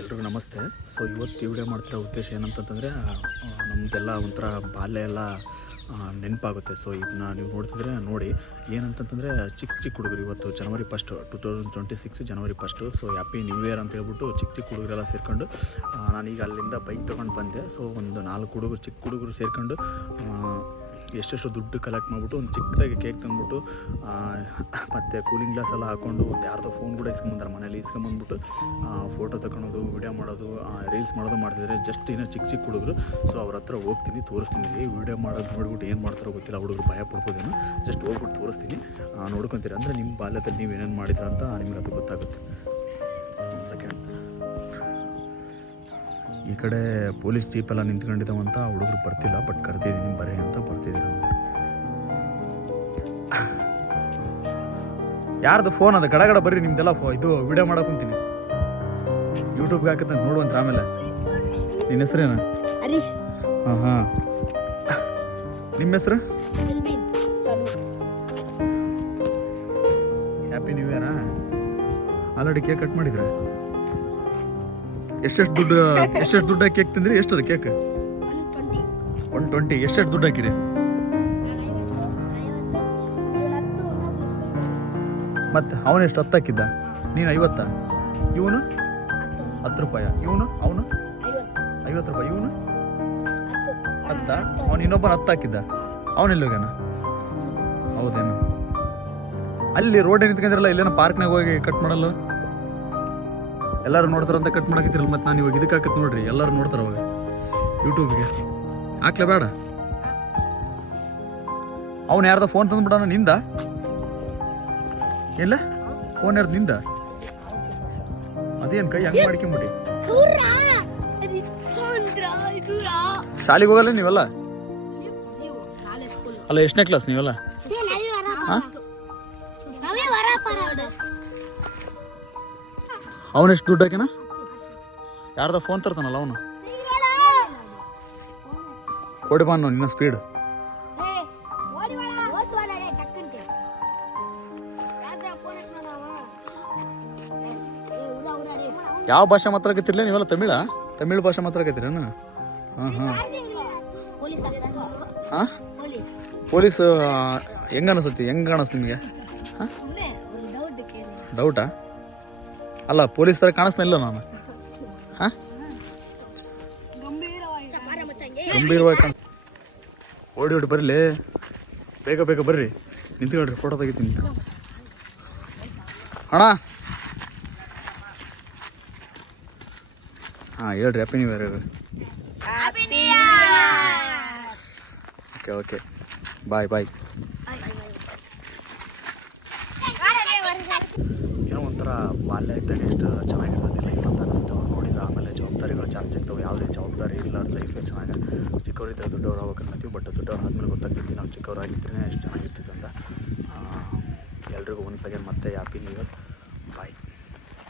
ಎಲ್ರಿಗೂ ನಮಸ್ತೆ. ಸೊ ಇವತ್ತು ಈ ವಿಡಿಯೋ ಮಾಡ್ತಿರೋ ಉದ್ದೇಶ ಏನಂತಂದರೆ ನಮ್ಮದೆಲ್ಲ ಒಂಥರ ಬಾಲ್ಯ ಎಲ್ಲ ನೆನಪಾಗುತ್ತೆ. ಸೊ ಇದನ್ನ ನೀವು ನೋಡ್ತಿದ್ರೆ ನೋಡಿ. ಏನಂತಂದರೆ ಚಿಕ್ಕ ಹುಡುಗರು ಇವತ್ತು ಜನವರಿ 1 2026 ಜನವರಿ 1. ಸೊ ಹ್ಯಾಪಿ ನ್ಯೂ ಇಯರ್ ಅಂತ ಹೇಳ್ಬಿಟ್ಟು ಚಿಕ್ಕ ಹುಡುಗರೆಲ್ಲ ಸೇರಿಕೊಂಡು ನಾನೀಗ ಅಲ್ಲಿಂದ ಬೈಕ್ ತೊಗೊಂಡು ಬಂದೆ. ಸೊ ಒಂದು 4 ಚಿಕ್ಕ ಹುಡುಗರು ಸೇರಿಕೊಂಡು ಎಷ್ಟೆಷ್ಟು ದುಡ್ಡು ಕಲೆಕ್ಟ್ ಮಾಡಿಬಿಟ್ಟು ಒಂದು ಚಿಕ್ಕದಾಗಿ ಕೇಕ್ ತಂದುಬಿಟ್ಟು ಮತ್ತು ಕೂಲಿಂಗ್ ಗ್ಲಾಸ್ ಎಲ್ಲ ಹಾಕ್ಕೊಂಡು ಒಂದು ಯಾರ್ದೋ ಫೋನ್ ಕೂಡ ಇಸ್ಕೊಂಬಂದಾರೆ. ಮನೇಲಿ ಇಸ್ಕೊಂಬಂದ್ಬಿಟ್ಟು ಫೋಟೋ ತಗೊಳೋದು, ವಿಡಿಯೋ ಮಾಡೋದು, ರೀಲ್ಸ್ ಮಾಡೋದು ಮಾಡ್ತಿದ್ದಾರೆ. ಜಸ್ಟ್ ಇನ್ನೂ ಚಿಕ್ಕ ಹುಡುಗರು. ಸೊ ಅವ್ರ ಹತ್ರ ಹೋಗ್ತೀನಿ, ತೋರಿಸ್ತೀನಿ. ವಿಡಿಯೋ ಮಾಡೋದು ನೋಡ್ಬಿಟ್ಟು ಏನು ಮಾಡ್ತಾರೋ ಗೊತ್ತಿಲ್ಲ, ಹುಡುಗರು ಭಯ ಪಡ್ಬೋದೇನೋ. ಜಸ್ಟ್ ಹೋಗ್ಬಿಟ್ಟು ತೋರಿಸ್ತೀನಿ, ನೋಡ್ಕೊತೀರಿ. ಅಂದರೆ ನಿಮ್ಮ ಬಾಲ್ಯದಲ್ಲಿ ನೀವು ಏನೇನು ಮಾಡಿದ್ರ ಅಂತ ನಿಮ್ಗೆ ಅದು ಗೊತ್ತಾಗುತ್ತೆ. ಸೆಕೆಂಡ್ ಈ ಕಡೆ ಪೊಲೀಸ್ ಜೀಪೆಲ್ಲ ನಿಂತ್ಕೊಂಡಿದ್ದಾವಂತ ಹುಡುಗರು ಬರ್ತಿಲ್ಲ, ಬಟ್ ಕರ್ತಿದ್ದೀನಿ ಬರೀ ಅಂತ ಬರ್ತಿದ್ದೀರ. ಯಾರ್ದು ಫೋನ್ ಅದು ಗಡಗಡ ಬರ್ರಿ, ನಿಮ್ದೆಲ್ಲ ಇದು ವಿಡಿಯೋ ಮಾಡಕ್ಕೆ ಕುಂತೀನಿ, ಯೂಟ್ಯೂಬ್ಗೆ ಹಾಕುತ್ತೆ ನೋಡುವಂತ. ಆಮೇಲೆ ನಿನ್ನ ಹೆಸರೇನು? ಹಾಂ ನಿಮ್ಮ ಹೆಸರು? ಹ್ಯಾಪಿ ನ್ಯೂ ಇಯರಾ? ಆಲ್ರೆಡಿ ಕೇಕ್ ಕಟ್ ಮಾಡಿದ್ರೆ ಎಷ್ಟೆಷ್ಟು ದುಡ್ಡು ಕೇಕ್ ತಿಂದ್ರಿ? ಎಷ್ಟದು ಕೇಕ್? 120. ಎಷ್ಟೆಷ್ಟು ದುಡ್ಡು ಹಾಕಿರಿ? ಮತ್ತೆ ಅವನೆಷ್ಟು 10 ಹಾಕಿದ್ದ? ನೀನು 50? ಇವನು 10 ರೂಪಾಯಿ. ಅವನು 50 ರೂಪಾಯಿ. ಇವನು 10? ಅವನು ಇನ್ನೊಬ್ಬನ 10 ಹಾಕಿದ್ದ. ಅವನೆಲ್ಲೋಗ್ಯಾನ? ಹೌದೇನು? ಅಲ್ಲಿ ರೋಡ್ ನಿಂತ್ಕೊಂಡಿರಲ್ಲ, ಇಲ್ಲೇನೋ ಪಾರ್ಕ್ನಾಗ ಹೋಗಿ ಕಟ್ ಮಾಡಲ್ಲ? ಎಲ್ಲರೂ ನೋಡ್ತಾರಂತ ಕಟ್ ಮಾಡಕತ್ತಿರಲ್ಲ. ಮತ್ತು ನಾನು ಇವಾಗ ಇದಕ್ಕೆ ಹಾಕತ್ತೆ ನೋಡ್ರಿ, ಎಲ್ಲರೂ ನೋಡ್ತಾರೆ ಅವಾಗ ಯೂಟ್ಯೂಬ್ಗೆ. ಹಾಕ್ಲೇ ಬೇಡ? ಅವ್ನು ಯಾರ್ದ ಫೋನ್ ತಂದ್ಬಿಡೋಣ? ನಿಂದ ಇಲ್ಲ ಫೋನ್ ಯಾರ್ದು? ನಿಂದ? ಅದೇನು ಕೈ ಹಂಗೆ ಮಾಡ್ಕೊಂಬಿಟ್ಟು ಶಾಲಿಗೆ ಹೋಗಲ್ಲ ನೀವೆಲ್ಲ? ಅಲ್ಲ ಎಷ್ಟನೇ ಕ್ಲಾಸ್ ನೀವೆಲ್ಲ? ಅವನೆಷ್ಟು ದುಡ್ಡು ಹಾಕಿನ? ಯಾರ್ದ ಫೋನ್ ತರ್ತಾನಲ್ಲ ಅವನು? ಕೊಡಿ ಬಾ ನಿನ್ನ ಸ್ಪೀಡ್. ಯಾವ ಭಾಷೆ ಮಾತಾಡಕತ್ತಿರ್ಲಿ ನೀವೆಲ್ಲ? ತಮಿಳ್ ಭಾಷೆ ಮಾತಾಡಕತ್ತೀರೇನು? ಹಾಂ ಪೊಲೀಸ್ ಹೆಂಗ ಅನಿಸುತ್ತೆ? ಹೆಂಗೆ ಕಾಣಿಸ್ತು ನಿಮಗೆ? ಡೌಟಾ? ಅಲ್ಲ ಪೊಲೀಸ್ ಥರ ಕಾಣಿಸ್ತಾ ಇಲ್ಲ ನಾನು? ಹಾಂ ಗಂಭೀರವಾಗಿ ಕಾಣಿಸ್. ಓಡಿ ಬರ್ಲಿ, ಬೇಗ ಬರ್ರಿ, ನಿಂತ್ಕೊಳ್ರಿ, ಫೋಟೋ ತೆಗಿತೀನಿ. ಅಣ್ಣ ಹಾಂ ಹೇಳ್ರಿ. Happy new year. Okay bye. ಏನೋ ಒಂಥರ ಬಾಲ್ಯ ಇದ್ದಾಗ ಎಷ್ಟು ಚೆನ್ನಾಗಿರ್ತೈತಿ ಲೈಫ್ ಅಂತ ಅನಿಸುತ್ತೆ ಅವ್ರು ನೋಡಿದ. ಆಮೇಲೆ ಜವಾಬ್ದಾರಿಗಳು ಜಾಸ್ತಿ ಇರ್ತವೆ. ಯಾವುದೇ ಜವಾಬ್ದಾರಿ ಇರಲಾರ್ದ ಲೈಫೇ ಚೆನ್ನಾಗಿ. ಚಿಕ್ಕವರಿದ್ದಾಗ ದೊಡ್ಡವ್ರು ಆಗ್ಬೇಕಂತೀವಿ, ಬಟ್ ದೊಡ್ಡವ್ರು ಆದಮೇಲೆ ಗೊತ್ತಾಗ್ತೈತಿ ನಾವು ಚಿಕ್ಕವರಾಗಿದ್ದರೆ ಎಷ್ಟು ಚೆನ್ನಾಗಿರ್ತೈತೆ ಅಂತ. ಎಲ್ರಿಗೂ ಒಂದು ಸೆಕೆಂಡ್ ಮತ್ತೆ ಹ್ಯಾಪಿ ನ್ಯೂ ಇಯರ್. ಬಾಯ್.